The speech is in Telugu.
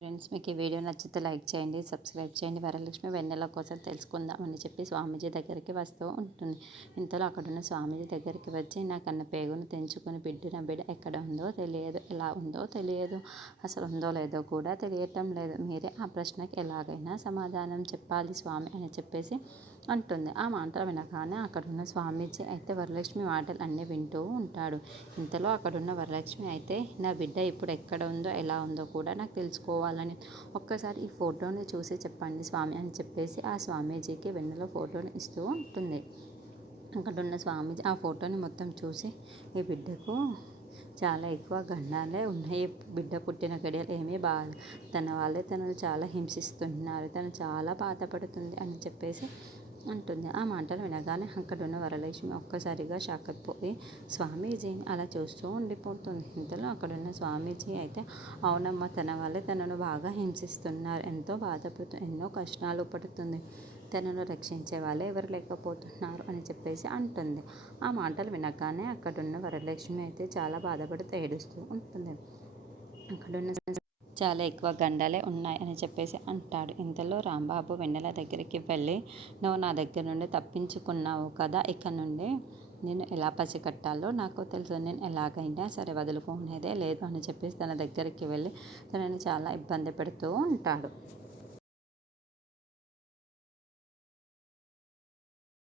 ఫ్రెండ్స్, మీకు ఈ వీడియో నచ్చితే లైక్ చేయండి, సబ్స్క్రైబ్ చేయండి. వరలక్ష్మి వెన్నెల కోసం తెలుసుకుందామని చెప్పి స్వామీజీ దగ్గరికి వస్తూ ఉంటుంది. ఇంతలో అక్కడున్న స్వామీజీ దగ్గరికి వచ్చి, నా కన్న పేగును తెంచుకొని నా బిడ్డ ఎక్కడ ఉందో తెలియదు, ఎలా ఉందో తెలియదు, అసలు ఉందో లేదో కూడా తెలియటం లేదు. మీరే ఆ ప్రశ్నకి ఎలాగైనా సమాధానం చెప్పాలి స్వామి అని చెప్పేసి అంటుంది. ఆ మాటలు వినగానే అక్కడున్న స్వామీజీ అయితే వరలక్ష్మి మాటలు అన్నీ వింటూ ఉంటాడు. ఇంతలో అక్కడున్న వరలక్ష్మి అయితే, నా బిడ్డ ఇప్పుడు ఎక్కడ ఉందో ఎలా ఉందో కూడా నాకు తెలుసుకోవాలని ఒక్కసారి ఈ ఫోటోని చూసి చెప్పండి స్వామి అని చెప్పేసి ఆ స్వామీజీకి వెన్నెల ఫోటోని ఇస్తూ ఉంటుంది. అక్కడున్న స్వామీజీ ఆ ఫోటోని మొత్తం చూసి, ఈ బిడ్డకు చాలా ఎక్కువ గండాలే ఉన్నాయి, బిడ్డ పుట్టిన గడియలు ఏమీ తన వాళ్ళే తనను చాలా హింసిస్తున్నారు, తను చాలా బాధపడుతుంది అని చెప్పేసి అంటుంది. ఆ మాటలు వినగానే అక్కడున్న వరలక్ష్మి ఒక్కసారిగా షాక్ అయిపోయి స్వామీజీని అలా చూస్తూ ఉండిపోతుంది. ఇంతలో అక్కడున్న స్వామీజీ అయితే, అవునమ్మా, తన వాళ్ళే తనను బాగా హింసిస్తున్నారు, ఎంతో బాధపడుతూ ఎన్నో కష్టాలు పడుతుంది, తనను రక్షించే వాళ్ళే ఎవరు లేకపోతున్నారు అని చెప్పేసి అంటుంది. ఆ మాటలు వినగానే అక్కడున్న వరలక్ష్మి అయితే చాలా బాధపడుతూ ఏడుస్తూ ఉంటుంది. అక్కడున్న చాలా ఎక్కువ గండాలే ఉన్నాయి అని చెప్పేసి అంటాడు. ఇంతలో రాంబాబు వెన్నెల దగ్గరికి వెళ్ళి, నువ్వు నా దగ్గర నుండి తప్పించుకున్నావు కదా, ఇక నుండి నేను ఎలా పసిగట్టాలో నాకు తెలుసు, నేను ఎలాగైనా సరే వదులుకునేదే లేదు అని చెప్పేసి తన దగ్గరికి వెళ్ళి తనని చాలా ఇబ్బంది పెడుతూ ఉంటాడు.